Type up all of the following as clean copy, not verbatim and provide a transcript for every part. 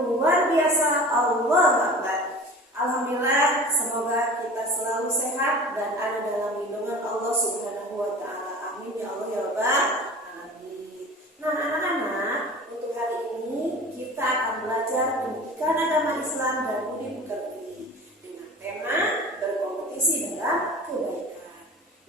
luar biasa. Allah Akbar. Alhamdulillah, semoga kita selalu sehat dan ada dalam lindungan Allah Subhanahu wa taala. Amin ya Allah ya Rabbal alamin. Nah, anak-anak, untuk hari ini kita akan belajar pendidikan agama Islam dan budi pekerti dengan tema berkompetisi dalam kebaikan.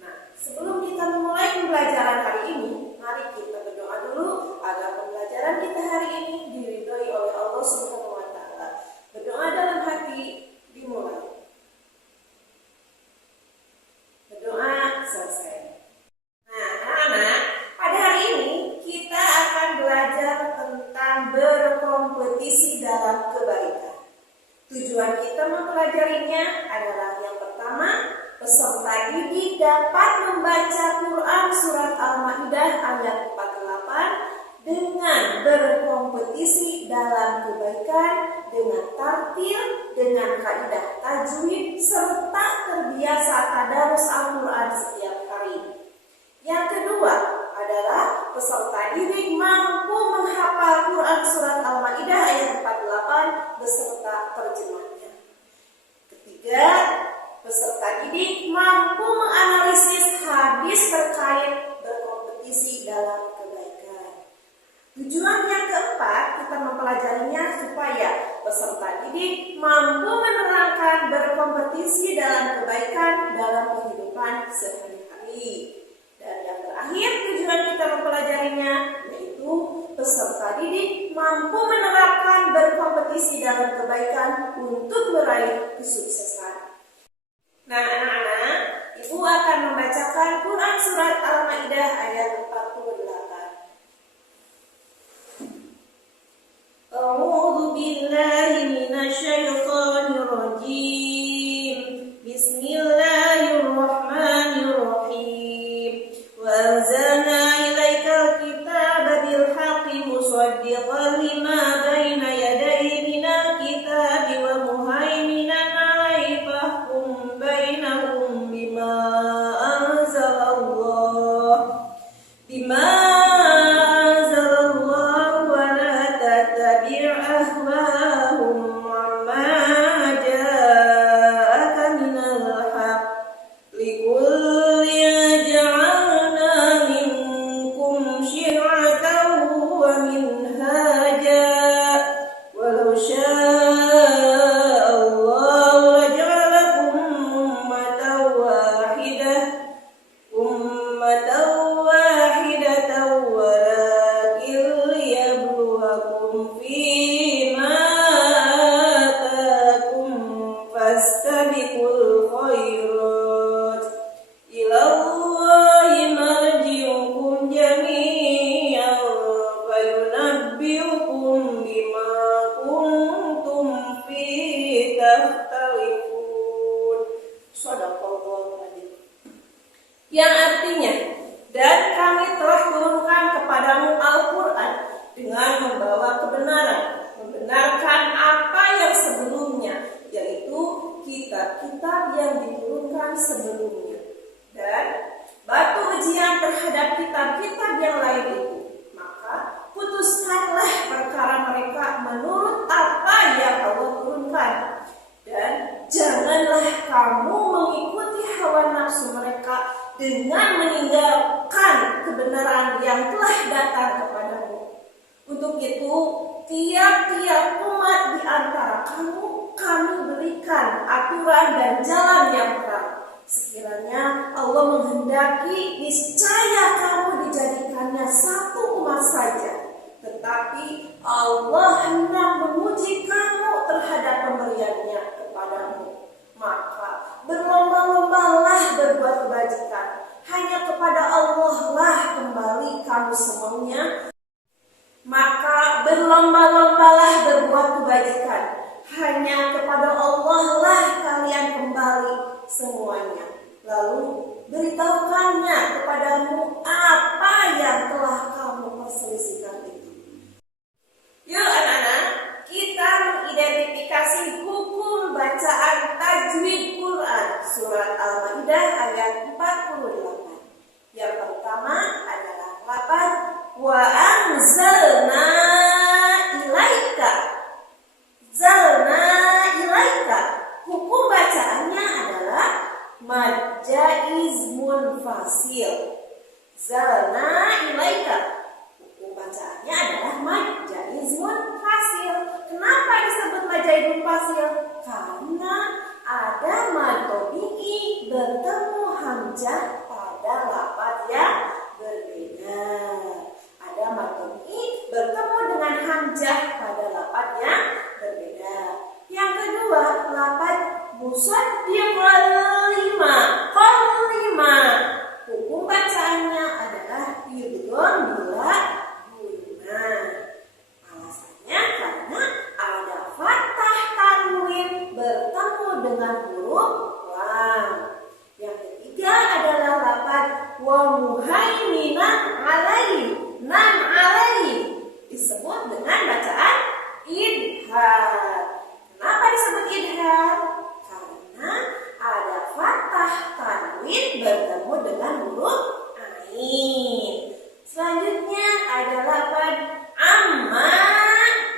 Nah, sebelum kita memulai pembelajaran hari ini, mari kita berdoa dulu agar pembelajaran kita hari ini diridhoi oleh Allah Subhanahu wa taala. Berdoa dalam hati dimulai. Berdoa selesai. Nah, anak-anak, pada hari ini kita akan belajar tentang berkompetisi dalam kebaikan. Tujuan kita mempelajarinya adalah yang pertama, peserta didik dapat membaca Quran surat Al-Maidah ayat 48 dengan berkompetisi dalam kebaikan, dengan tartil, dengan kaidah tajwid, serta terbiasa tadarus Al-Quran setiap hari. Yang kedua adalah peserta didik mampu menghafal Quran surat Al-Maidah ayat 48 beserta terjemahnya. Ketiga, peserta didik mampu menganalisis hadis terkait berkompetisi dalam kebaikan. Tujuan yang keempat, kita mempelajarinya supaya peserta didik mampu menerangkan berkompetisi dalam kebaikan dalam kehidupan sehari-hari. Dan yang terakhir, tujuan kita mempelajarinya yaitu peserta didik mampu menerapkan berkompetisi dalam kebaikan untuk meraih kesuksesan. Nah, anak-anak, Ibu akan membacakan Quran surat Al-Maidah ayat 48. A'udzu billahi minasyaitonir rajim. Bismillahirrahmanirrahim. Wa anzalna ilaikal kitaba bil haqqi musaddiqan lima baina yadayhi minal kitabi wa muhaiminan 'alaihi fahkum bainahum bima anzalallah. Yang artinya, dan kami telah turunkan kepadamu Al-Quran dengan membawa kebenaran, membenarkan apa yang sebelumnya, yaitu kitab-kitab yang diturunkan sebelumnya, dan batu ujian terhadap kitab-kitab yang lain itu. Maka putuskanlah perkara mereka menurut apa yang Allah turunkan, dan janganlah kamu mengikuti hawa nafsu mereka dengan meninggalkan kebenaran yang telah datang kepadamu. Untuk itu, tiap-tiap umat di antara kamu, kami berikan aturan dan jalan yang terang. Sekiranya Allah menghendaki, niscaya kamu dijadikannya satu umat saja. Tetapi Allah hendak menguji kamu terhadap pemberiannya kepadamu. Maka berlomba-lombalah berbuat kebajikan. Hanya kepada Allah lah kembali kamu semuanya. Maka berlomba-lombalah berbuat kebajikan. Hanya kepada Allah lah kalian kembali semuanya. Lalu beritahukannya kepadamu apa yang telah kamu perselisihkan itu. Yuk anak-anak, kita mengidentifikasi hukum bacaan tajwid Quran surat Al-Maidah ayat 48. Yang pertama adalah lafaz wa anzalna ilaika. bertemu hamzah pada lafaz yang berbeda. Ada matoni bertemu dengan hamzah pada lafaz yang berbeda. Yang kedua, lafaz musaddiqal lima, hukum bacaannya adalah idgham bila guna. Alasannya karena ada fathah tanwin bertemu dengan huruf lam. Yang ketiga adalah lafaz wa muhaiminan alaihi, nan alaihi disebut dengan bacaan idhar. Kenapa disebut idhar? Karena ada fathah tanwin bertemu dengan huruf ain. Selanjutnya ada lafaz amma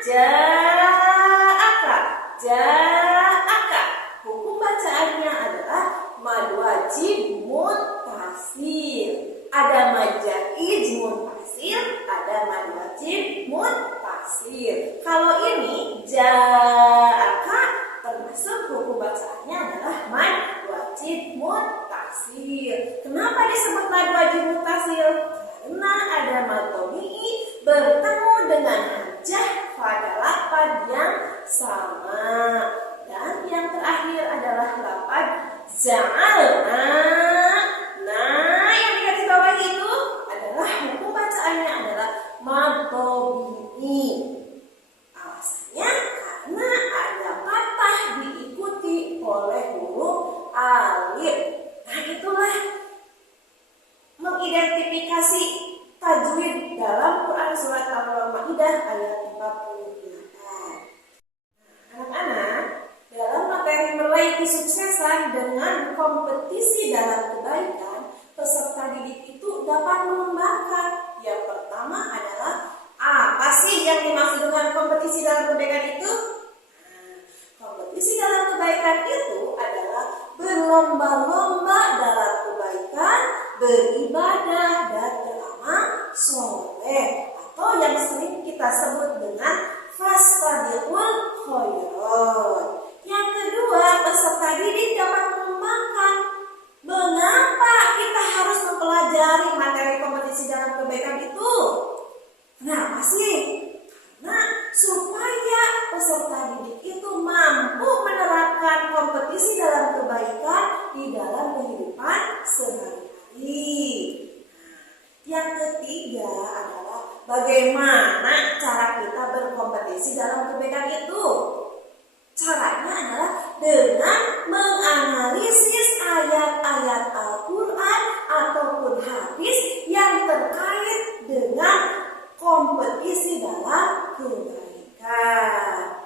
ja'aka. Hukum bacaannya adalah mad wajib muttasil. Ada mad jaiz muttasil, ada mad wajib muttasil. Kalau ini ja'aka termasuk hukum bacaannya adalah mad wajib muttasil. Kenapa disebut mad wajib muttasil? Karena ada mad tabi'i bertemu dengan hamzah pada lafaz yang sama. Dan yang terakhir adalah lafaz ja'alna. Nah, yang di garis bawah itu adalah hukum bacaannya adalah mad tabi'i. Alasannya karena ada fathah diikuti oleh huruf alif. Nah, itulah mengidentifikasi tajwid dalam Quran surat Al-Maidah ayat 48. Anak-anak, dalam materi meraih kesuksesan dengan kompetisi dalam kebaikan, peserta didik itu dapat mengembangkan. Yang pertama adalah apa sih yang dimaksud dengan kompetisi dalam kebaikan itu? Kompetisi dalam kebaikan itu adalah berlomba-lomba dalam kebaikan, beribadah dan beramal soleh, atau yang sering kita sebut dengan fastabiqul khairat. Yang kedua, peserta didik dapat mengembangkan mengapa kita harus mempelajari materi kompetisi dalam kebaikan itu. Kenapa sih? Karena supaya peserta didik itu mampu menerapkan kompetisi dalam kebaikan di dalam kehidupan sehari-hari. Yang ketiga adalah bagaimana cara kita berkompetisi dalam kebaikan itu. Caranya adalah dengan menganalisis ayat-ayat Al-Quran ataupun hadis yang terkait dengan kompetisi dalam kebaikan.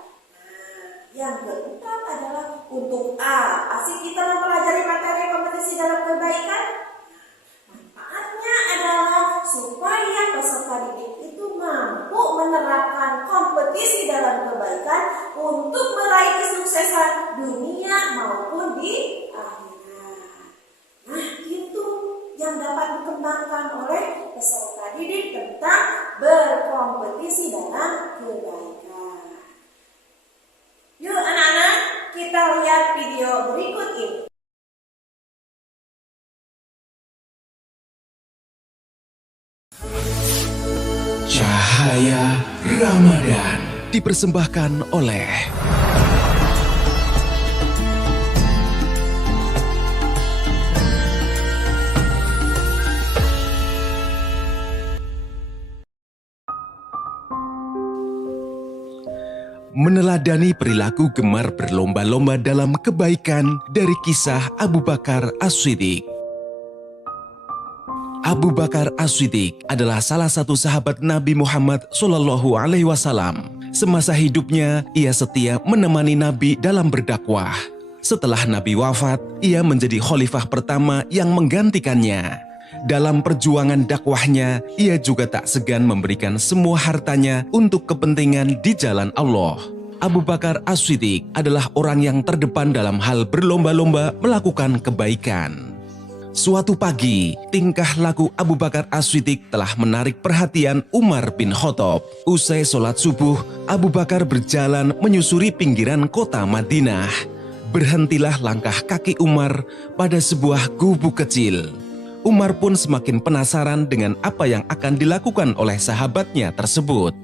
Yang keempat adalah untuk apa sih kita mempelajari materi kompetisi dalam kebaikan? Manfaatnya adalah supaya peserta didik itu mampu menerapkan kompetisi dalam kebaikan untuk meraih kesuksesan dunia maupun di akhirat. Nah, itu yang dapat dikembangkan oleh peserta didik tentang berkompetisi dalam kebaikan. Yuk anak-anak, kita lihat video berikut ini. Cahaya Ramadan dipersembahkan oleh meneladani perilaku gemar berlomba-lomba dalam kebaikan dari kisah Abu Bakar As-Siddiq. Abu Bakar As-Siddiq adalah salah satu sahabat Nabi Muhammad SAW. Semasa hidupnya, ia setia menemani Nabi dalam berdakwah. Setelah Nabi wafat, ia menjadi khalifah pertama yang menggantikannya. Dalam perjuangan dakwahnya, ia juga tak segan memberikan semua hartanya untuk kepentingan di jalan Allah. Abu Bakar As-Siddiq adalah orang yang terdepan dalam hal berlomba-lomba melakukan kebaikan. Suatu pagi, tingkah laku Abu Bakar As-Siddiq telah menarik perhatian Umar bin Khattab. Usai sholat subuh, Abu Bakar berjalan menyusuri pinggiran kota Madinah. Berhentilah langkah kaki Umar pada sebuah gubuk kecil. Umar pun semakin penasaran dengan apa yang akan dilakukan oleh sahabatnya tersebut.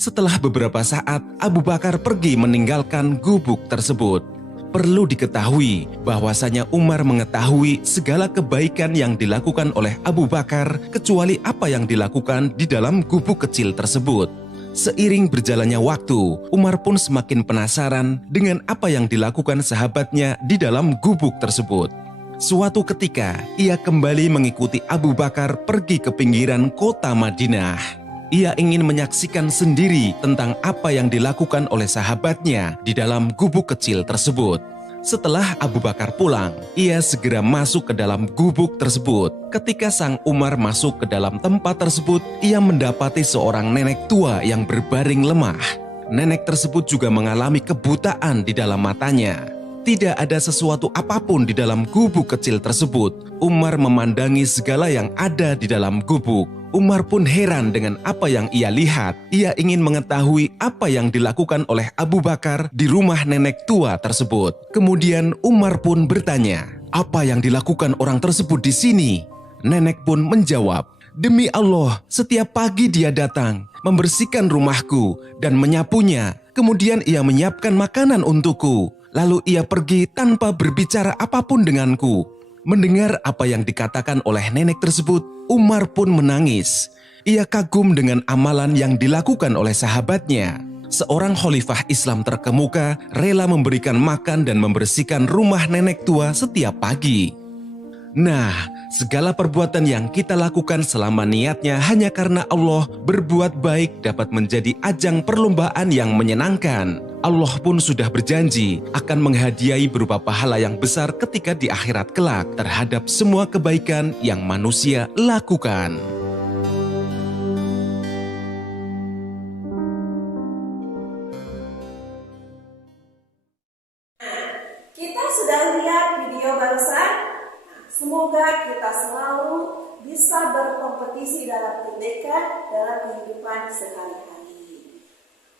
Setelah beberapa saat, Abu Bakar pergi meninggalkan gubuk tersebut. Perlu diketahui bahwasanya Umar mengetahui segala kebaikan yang dilakukan oleh Abu Bakar kecuali apa yang dilakukan di dalam gubuk kecil tersebut. Seiring berjalannya waktu, Umar pun semakin penasaran dengan apa yang dilakukan sahabatnya di dalam gubuk tersebut. Suatu ketika, ia kembali mengikuti Abu Bakar pergi ke pinggiran kota Madinah. Ia ingin menyaksikan sendiri tentang apa yang dilakukan oleh sahabatnya di dalam gubuk kecil tersebut. Setelah Abu Bakar pulang, ia segera masuk ke dalam gubuk tersebut. Ketika sang Umar masuk ke dalam tempat tersebut, ia mendapati seorang nenek tua yang berbaring lemah. Nenek tersebut juga mengalami kebutaan di dalam matanya. Tidak ada sesuatu apapun di dalam gubuk kecil tersebut. Umar memandangi segala yang ada di dalam gubuk. Umar pun heran dengan apa yang ia lihat. Ia ingin mengetahui apa yang dilakukan oleh Abu Bakar di rumah nenek tua tersebut. Kemudian Umar pun bertanya, "Apa yang dilakukan orang tersebut di sini?" Nenek pun menjawab, "Demi Allah, setiap pagi dia datang, membersihkan rumahku dan menyapunya. Kemudian ia menyiapkan makanan untukku. Lalu ia pergi tanpa berbicara apapun denganku." Mendengar apa yang dikatakan oleh nenek tersebut, Umar pun menangis. Ia kagum dengan amalan yang dilakukan oleh sahabatnya. Seorang khalifah Islam terkemuka rela memberikan makan dan membersihkan rumah nenek tua setiap pagi. Nah, segala perbuatan yang kita lakukan selama niatnya hanya karena Allah, berbuat baik dapat menjadi ajang perlombaan yang menyenangkan. Allah pun sudah berjanji akan menghadiahi berupa pahala yang besar ketika di akhirat kelak terhadap semua kebaikan yang manusia lakukan. Kita sudah lihat video barusan. Semoga kita selalu bisa berkompetisi dalam pendidikan dalam kehidupan sehari-hari.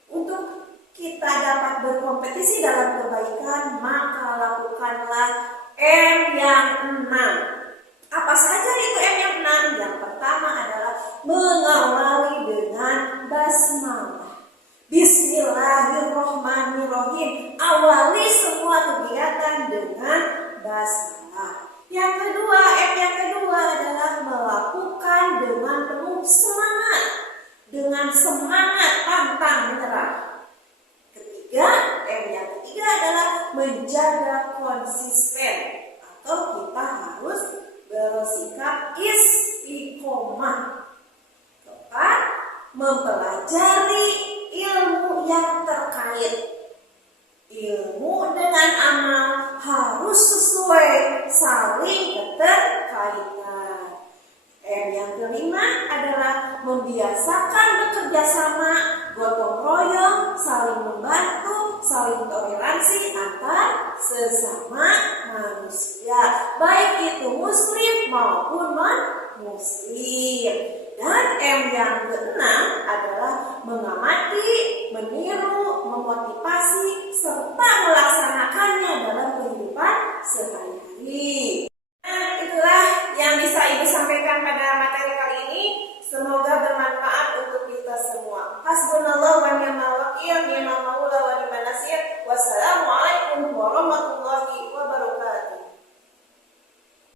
Untuk kita dapat berkompetisi dalam kebaikan, maka lakukanlah M yang 6. Apa saja itu M yang 6? Yang pertama adalah mengawali dengan basmalah. Bismillahirrahmanirrahim. Awali semua kegiatan dengan basmalah. Yang kedua, M yang kedua adalah melakukan dengan penuh semangat. Dengan semangat pantang menyerah. Ketiga, M yang ketiga adalah menjaga konsisten. Atau kita harus bersikap istiqomah. Keempat, mempelajari ilmu yang terkait. Ilmu dengan amal harus sesuai, saling keterkaitan. M yang kelima adalah membiasakan bekerja sama, gotong royong, saling membantu, saling toleransi antar sesama manusia, baik itu muslim maupun non-muslim. Dan M yang keenam adalah mengamati, meniru, memotivasi, serta melaksanakannya dalam kehidupan sehari-hari.